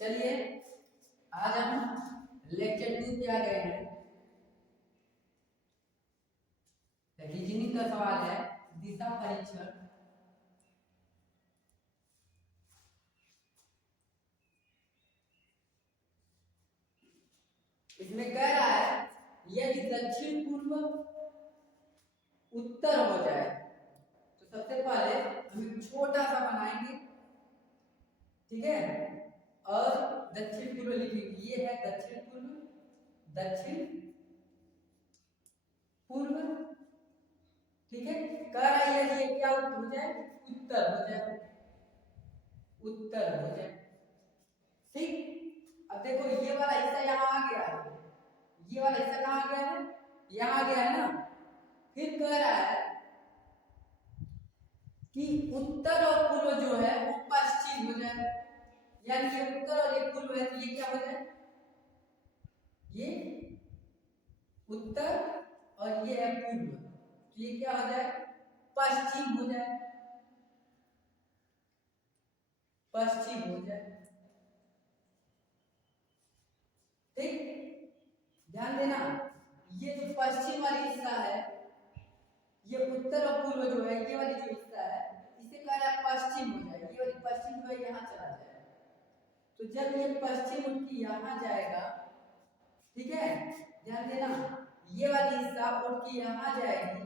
चलिए आज हम लेक्चर 2 पे आ गए हैं। रीजनिंग का सवाल है दिशा परीक्षण। इसमें कह रहा है यदि दक्षिण पूर्व उत्तर हो जाए तो सबसे पहले हम एक छोटा सा बनाएंगे, ठीक है, और दक्षिण पूर्व लिखेंगे। ये है दक्षिण पूर्व, दक्षिण पूर्व, ठीक है। कह रहा है यदि ये क्या हो जाए, उत्तर हो जाए, उत्तर हो जाए, ठीक। अब देखो ये वाला हिस्सा यहाँ आ गया है, ये वाला हिस्सा कहाँ आ गया है, यहाँ आ गया है ना। फिर कह रहा है कि उत्तर और पूर्व जो है वो पश्चिम हो जाए, यानी ये उत्तर और ये पूर्व है तो ये क्या हो जाए, ये उत्तर और ये है पूर्व, तो ये क्या हो जाए, पश्चिम हो जाए, पश्चिम हो जाए, ठीक। ध्यान देना ये जो पश्चिम वाली हिस्सा है, ये उत्तर और पूर्व जो है, ये वाली जो हिस्सा है इसे कह रहा है पश्चिम हो जाए। ये वाली पश्चिम जो है यहाँ चला जाए, तो जब ये पश्चिम उठ के यहाँ जाएगा, ठीक है, ध्यान देना ये वाली हिस्सा उठ के यहाँ जाएगी,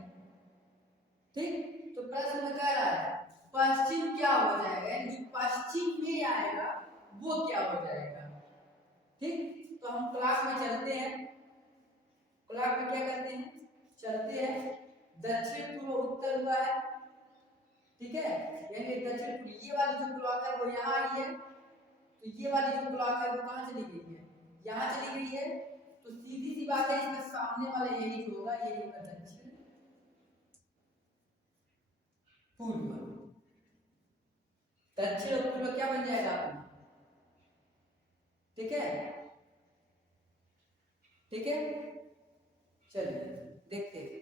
ठीक। तो प्रश्न में कह रहा है पश्चिम क्या हो जाएगा, यानी पश्चिम में आएगा वो क्या हो जाएगा, ठीक। तो हम क्लास में चलते हैं, क्लास में क्या करते हैं, चलते हैं। दक्षिण पूर्व उत्तर हुआ है, ठीक है, यानी दक्षिण पूर्व ये वाली जो ब्लॉक है वो यहाँ आई है, तो ये वाली जो ब्लॉक है वो कहाँ चली गई है, यहाँ चली गई है। तो सीधी सी बात है इसमें सामने वाला यही जो होगा यही होगा दक्षिण पूर्व। दक्षिण और पूर्व क्या बन जाएगा अपना, ठीक है, ठीक है। चलिए देखते हैं।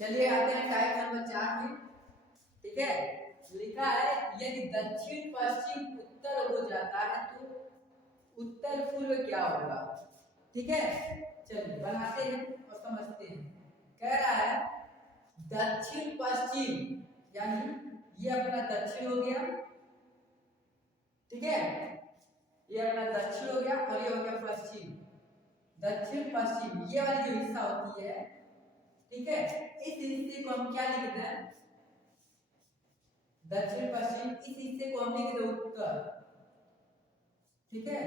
चलिए आते हैं टाइप नंबर 4 में, ठीक है। लिखा है यदि दक्षिण पश्चिम उत्तर हो जाता है तो उत्तर पूर्व क्या होगा, ठीक है। चलिए बनाते हैं और समझते हैं। कह रहा है दक्षिण पश्चिम, यानी ये अपना दक्षिण हो गया, ठीक है, ये अपना दक्षिण हो गया और ये हो गया पश्चिम। दक्षिण पश्चिम ये वाली जो हिस्सा होती है, ठीक है, इस हिस्से को हम क्या लिखते हैं, दक्षिण पश्चिम, इस हिस्से को हम लिखते हैं उत्तर, ठीक है,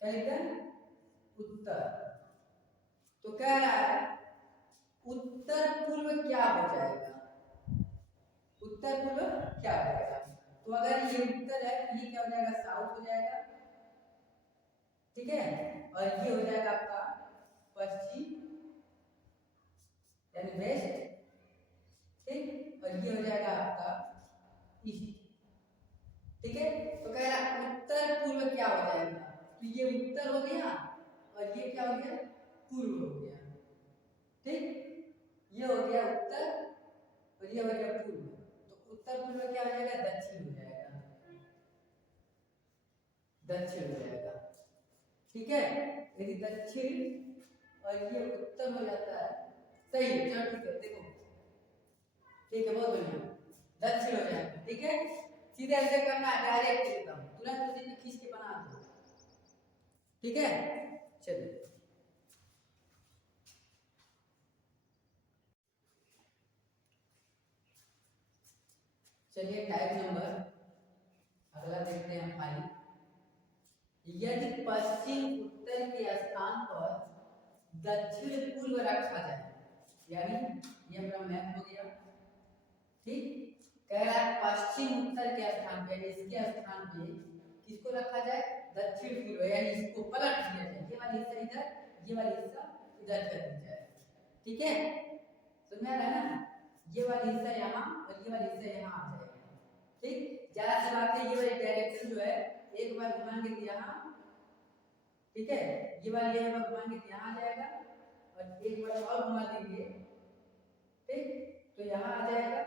क्या लिखते हैं, उत्तर। तो कह रहा है उत्तर पूर्व क्या हो जाएगा, उत्तर पूर्व क्या हो जाएगा। तो अगर ये उत्तर है तो ये क्या हो जाएगा, साउथ हो जाएगा, ठीक है, और ये हो जाएगा आपका पश्चिम यानी वेस्ट, ठीक, और ये हो जाएगा आपका ईस्ट, ठीक है। तो कह रहा उत्तर पूर्व क्या हो जाएगा, तो ये उत्तर हो गया और ये क्या हो गया, पूर्व हो गया, ठीक। ये हो गया उत्तर और ये हो गया पूर्व, तो उत्तर पूर्व क्या हो जाएगा, दक्षिण हो जाएगा, दक्षिण हो जाएगा, ठीक है। यदि दक्षिण और ये उत्तर हो जाता है, सही है, चलो ठीक है, देखो ठीक है, बहुत बढ़िया, दक्षिण हो जाएगा, ठीक है। सीधे ऐसे करना है, डायरेक्ट एकदम तुरंत उसी में खींच के बना दो, ठीक है। चलिए चलिए टाइप नंबर अगला देखते हैं हम फाइल। यदि पश्चिम उत्तर के स्थान पर दक्षिण पूर्व रखा जाए, यानी ये अपना मैप हो गया, ठीक। कह रहा है पश्चिम उत्तर के स्थान पे, इसके स्थान पे किसको रखा जाए, दक्षिण पूर्व, यानी इसको पलट दिया जाए, ये वाली हिस्सा इधर, ये वाली हिस्सा इधर कर दी जाए, ठीक है, समझ आ रहा है ना। ये वाली हिस्सा यहाँ और ये वाली हिस्सा यहाँ आ जाएगा, ठीक। ज्यादा सी बात है, ये वाली डायरेक्शन जो है एक बार घुमाएंगे तो यहाँ, ठीक है, ये वाली यहाँ घुमाएंगे तो यहाँ आ जाएगा और एक बार और घुमा देंगे, ठीक, तो यहाँ आ जाएगा,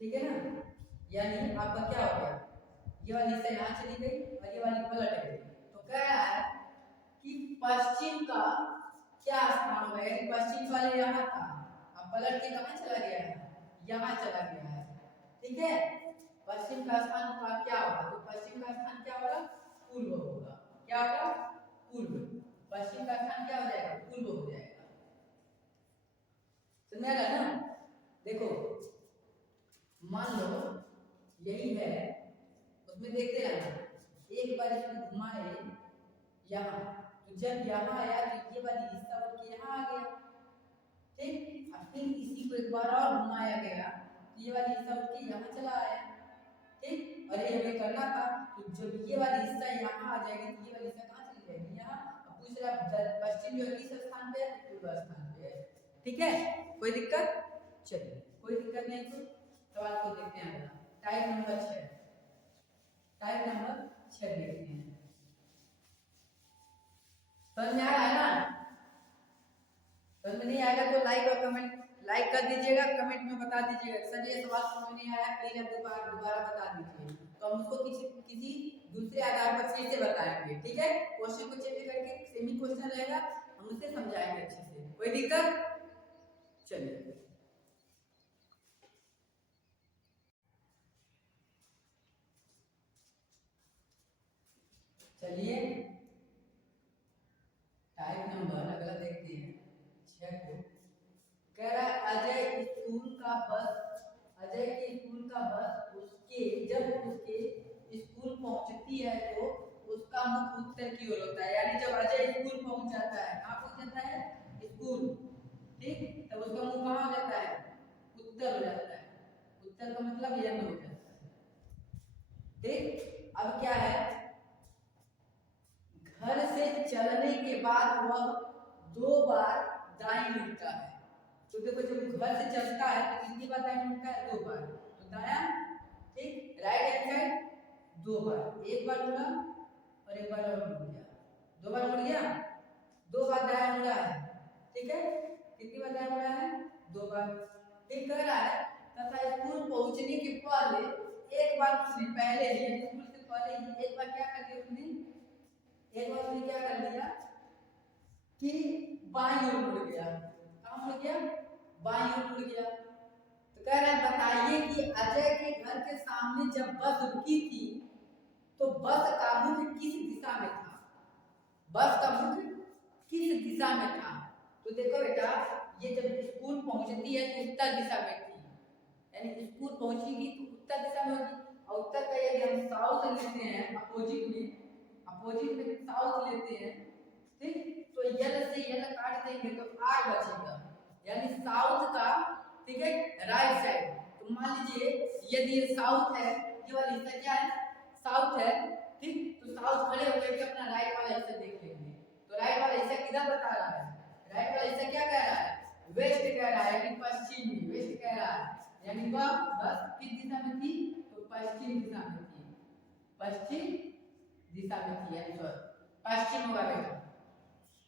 ठीक है ना। यानी आपका क्या हो गया, ये वाली हिस्सा यहाँ चली गई और ये वाली पलट गई। तो कह रहा है कि पश्चिम का क्या स्थान होगा, यानी पश्चिम वाले यहाँ था, अब पलट के कहाँ चला गया है, यहाँ चला गया है, ठीक है। पश्चिम का स्थान का क्या होगा, तो पश्चिम का स्थान क्या होगा, पूर्व होगा। क्या होगा, पूर्व। पश्चिम का स्थान क्या हो जाएगा, पूर्व हो जाएगा। समझ आ रहा ना। देखो मान लो यही है, उसमें देखते रहना, एक बार इसको घुमाए यहाँ, तो जब यहाँ आया तो ये वाली हिस्सा उठ के यहाँ आ गया, ठीक। अब फिर इसी को एक बार और घुमाया गया तो ये वाली हिस्सा उठ के यहाँ चला आया, ठीक। और ये हमें करना था, तो जब ये वाली हिस्सा यहाँ आ जाएगी तो ये वाली हिस्सा कहाँ चली जाएगी, यहाँ। अब पूछ रहा पश्चिम जो किस स्थान पे है, पूर्व स्थान पे है, ठीक है। कोई दिक्कत, चलिए कोई दिक्कत नहीं। तो सवाल को देखते हैं, टाइप नंबर 6, टाइप नंबर 6 देखते हैं। समझ में आ रहा है ना, समझ में नहीं आएगा तो लाइक और कमेंट, लाइक कर दीजिएगा, कमेंट में बता दीजिएगा सर ये सवाल समझ में नहीं आया, प्लीज आप दोबारा बता दीजिए, तो हम उसको किसी दूसरे आधार पर फिर से बताएंगे, ठीक है। क्वेश्चन को चेक करके सेमी क्वेश्चन रहेगा, हम उसे समझाएंगे अच्छे से, कोई दिक्कत। चलिए चलिए टाइप नंबर अगला देखते हैं 6 को। कह रहा है अजय स्कूल का बस, अजय के स्कूल का बस उसके जब उसके स्कूल पहुंचती है तो उसका मुख उत्तर की ओर होता है, यानी जब अजय स्कूल पहुंच जाता है, कहाँ पहुंच जाता है, स्कूल, ठीक, तब उसका मुंह कहाँ हो जाता है, उत्तर हो जाता है। उत्तर का मतलब यंग हो जाता है, ठीक। अब क्या है, घर से चलने के बाद वह 2 बार दाईं मुड़ता है। तो देखो जब घर से चलता है तो कितनी बार दाईं मुड़ता है, 2 बार। तो दायां, ठीक, राइट हैंड साइड 2 बार, एक बार मुड़ा और एक बार और मुड़ गया, 2 बार मुड़ गया, 2 बार दायां मुड़ा है, ठीक है। कितनी बार दायां मुड़ा है, 2 बार। ठीक कह रहा है तथा स्कूल पहुंचने के पहले एक बार उसने पहले ही स्कूल से पहले ही एक बार क्या कर दिया उसने, एक बार उसने क्या कर लिया कि बाईं ओर मुड़ गया, कहाँ मुड़ गया, बाईं ओर मुड़ गया। तो कह रहा है बताइए कि अजय के घर के सामने जब बस रुकी थी तो बस का मुख किस दिशा में था, बस का मुख किस दिशा में था। तो देखो बेटा ये जब स्कूल पहुंचती है तो उत्तर दिशा में थी, यानी स्कूल पहुंचेगी तो उत्तर दिशा में होगी, और उत्तर का यदि हम साउथ लेते हैं, अपोजिट में साउथ लेते हैं, ठीक, तो यल से यल काट देंगे तो आर बचेगा, यानी साउथ का, ठीक है, राइट साइड। तो मान लीजिए यदि ये साउथ है, ये वाला हिस्सा क्या है, साउथ है, ठीक, तो साउथ खड़े होकर के अपना राइट वाला हिस्सा देख लेंगे, तो राइट वाला हिस्सा किधर बता रहा है, राइट वाला हिस्सा क्या कह रहा है, वेस्ट कह रहा है, यानी पश्चिम में वेस्ट कह रहा है, यानी वह बस किस दिशा में थी, तो पश्चिम दिशा में थी, पश्चिम दिशा में थी, यानी पश्चिम होगा बेटा,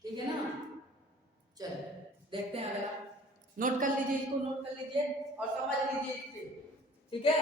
ठीक है ना। चलो देखते हैं अगला, नोट कर लीजिए, इसको नोट कर लीजिए और समझ लीजिए इससे, ठीक है।